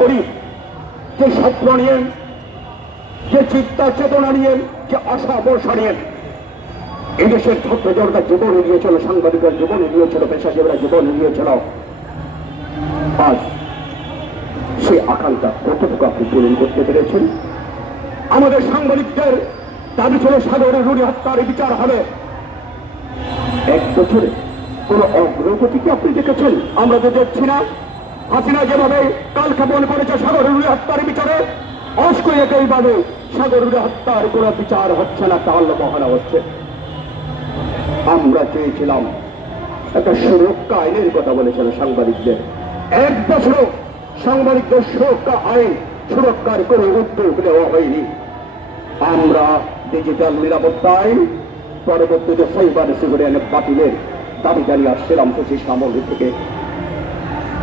করি যে স্বপ্ন নিয়ে, যে চিন্তা চেতনা নিয়ে, যে আশা বর্ষা নিয়ে। এদেশের ছাত্র জনতা জীবন এগিয়েছিল সাংবাদিকরা জীবন এগিয়েছিল পেশাজীবীরা জীবন এগিয়েছিল আজ সেই আকাঙ্ক্ষা কতটুকু আপনি পূরণ করতে পেরেছেন? আমাদের সাংবাদিকদের দাবি ছিল, সাগরে রুড়ি হত্যার বিচার হবে। এক বছরে কোন অগ্রগতি কি আপনি দেখেছেন? আমরা তো দেখছি না। হাসিনা যেভাবে কাল খাপন করেছে সাগর রুড়ি হত্যার বিচারে অস্ক একইভাবে সাগর রুড়ি হত্যার কোন বিচার হচ্ছে না তাল বহানা হচ্ছে। আমরা চেয়েছিলাম একটা সুরক্ষা আইনের কথা বলেছিল সাংবাদিকদের। এক বছর সাংবাদিকদের সুরক্ষা আইন সুরক্ষার কোনো উদ্যোগ নেওয়া হয়নি। আমরা ডিজিটাল নিরাপত্তা আইন পরবর্তীতে সাইবার সিকিউরিটি বাতিলের দাবি জানিয়ে আসছিলাম পঁচিশ আমল থেকে।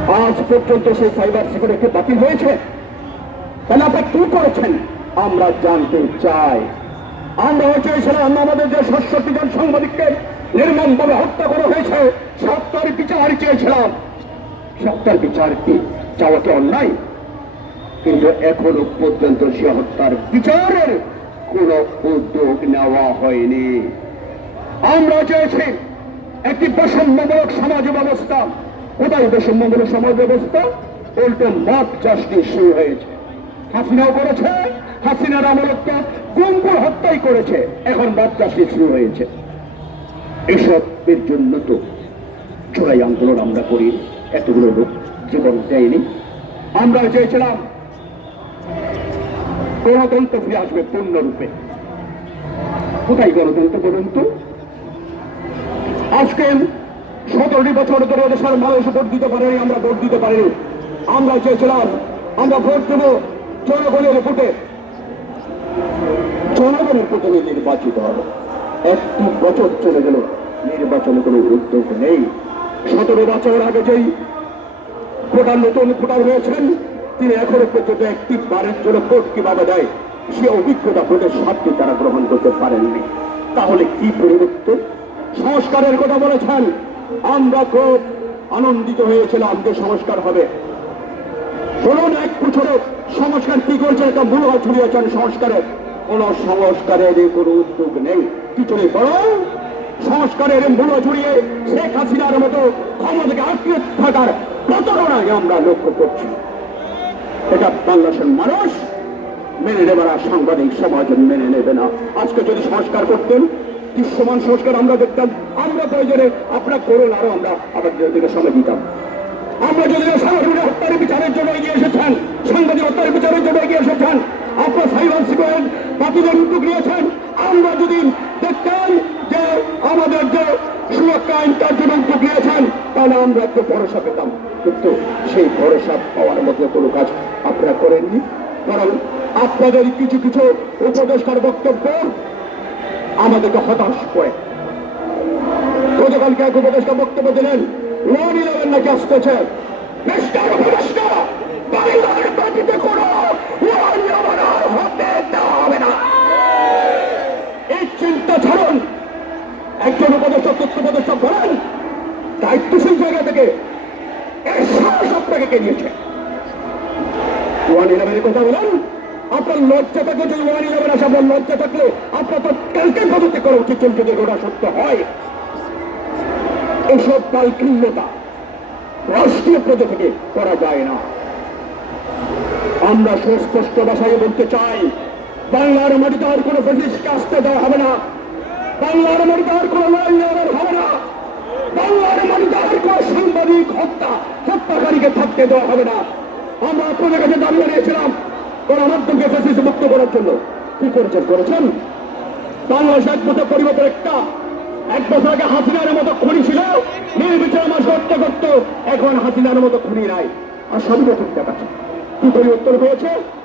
আজ পর্যন্ত সেই সাইবার সিকিউরিটি বাতিল হয়েছে। তাহলে আপনি কি করেছেন? আমরা জানতে চাই। আমরা চেয়েছিলাম আমাদের যে সাতষট্টি জন সাংবাদিককে নির্মমভাবে হত্যা করা হয়েছে সত্তর বিচার চেয়েছিলাম। সত্তর বিচার কি? চাওয়া কি অন্যায়? কিন্তু এখনও পর্যন্ত সে হত্যার বিচারের কোন উদ্যোগ নেওয়া হয়নি। আমরা চেয়েছি একটি বৈষম্যমূলক সমাজ ব্যবস্থা। কোথায় বৈষম্যমূলক সমাজ ব্যবস্থা? উল্টো মত জাস্টিস শুরু হয়েছে। হাসিনাও করেছে, হাসিনার আমলত গুমপুর হত্যাই করেছে। এখন মত জাস্টিস শুরু হয়েছে। এসবের জন্য তো চোরাই আন্দোলন আমরা করি। এতগুলো লোক জীবন দেয়নি। আমরা চেয়েছিলাম গণতন্ত্র ফিরে আসবে পূর্ণরূপে। কোথায় গণতন্ত্র বলুন তো? আজকে সতেরোটি বছর ধরে দেশের মানুষ ভোট দিতে পারেনি, আমরা ভোট দিতে পারিনি। আমরা চেয়েছিলাম, আমরা ভোট দেব জনগণের ভোটে। জনগণের প্রতিনিধি নির্বাচিত হবে। একটি বছর চলে গেল, নির্বাচনে কোনো উদ্যোগ নেই। সতেরো বছর আগে যেই ভোটার নতুন ভোটার হয়েছেন, তিনি এখনও পর্যন্ত একটি বারের জন্য ভোট কীভাবে দেয়, সে অভিজ্ঞতা ভোটের সাথে তারা গ্রহণ করতে পারেননি। তাহলে কি পরিবর্তন? সংস্কারের কথা বলেছেন আমরা খুব আনন্দিত হয়েছিলাম যে সংস্কার হবে। বলুন এক বছরে সংস্কার কি করছে? একটা মূল ছড়িয়েছেন সংস্কারের কোন সংস্কারের কোনো উদ্যোগ নেই। পিছনে বরং সংস্কারের মূল ছড়িয়ে শেখ হাসিনার মতো ক্ষমতাকে আটকে থাকার প্রতারণায় আমরা লক্ষ্য করছি। এটা বাংলাদেশের মানুষ মেনে নেবে না সাংবাদিক সমাজ মেনে নেবে না। আজকে যদি সংস্কার করতেন দৃশ্যমান সংস্কার আমরা দেখতাম, আমরা প্রয়োজনে আপনার করুন আরও আমরা আপনাদের দিকে সময় দিতাম। আমরা যদি সাংবাদিক হত্যার বিচারের জন্য এগিয়ে এসেছেন, সাংবাদিক হত্যার বিচারের জন্য এগিয়ে এসেছেন, আপনার সাইবার সিকিউরিটি বাতিলের উদ্যোগ নিয়েছেন। আমরা যদি দেখতাম যে আমাদের যে সুরক্ষা আইন তার জন্য উদ্যোগ নিয়েছেন, তাহলে আমরা একটু ভরসা পেতাম। কিন্তু সেই ভরসা পাওয়ার মধ্যে কোনো কাজ আপনারা করেননি। কারণ আপনাদের কিছু কিছু উপদেষ্টার বক্তব্য আমাদেরকে হতাশ করে। গতকালকে এক উপদেষ্টা বক্তব্য দিলেন লোন ইলেভেন নাকি আসতেছে? হবে না। এই চিন্তা ছাড়ুন। একজন উপদেষ্টা তথ্য উপদেষ্টা বলেন, দায়িত্বশীল জায়গা থেকে এর সাহস আপনাকে কে দিয়েছে ওয়ান ইলেভেনের কথা বলেন আপনার লজ্জা থাকলে যদি ওয়ান ইলেভেন আসে আপনার লজ্জা থাকলে আপনার তো কালকে পদত্যাগ করা উচিত ছিল যদি ওটা সত্য হয়। এসব কালকৃল্যতা রাষ্ট্রীয় পদে থেকে করা যায় না। আমরা সুস্পষ্ট ভাষায় বলতে চাই, বাংলার মাটিতে আর কোনো ব্রিটিশকে আসতে দেওয়া হবে না। বাংলার মাটিতে আর কোনো লড়াই হবে না। বাংলার মাটিতে আর কোনো সাংবাদিক হত্যা, হত্যাকারীকে থাকতে দেওয়া হবে না। আমরা আপনাদের কাছে দাবি জানিয়েছিলাম গণমাধ্যমকে মুক্ত করার জন্য কি করেছেন? করেছেন? বাংলাদেশ এক বছর পরিবর্তন একটা, এক বছর আগে হাসিনার মতো খুনি ছিল, নির্বিচার মানুষ হত্যা করতো, এখন হাসিনার মতো খুনি নাই। আর সবই ঠিক দেখাচ্ছে। কি পরিবর্তন হয়েছে?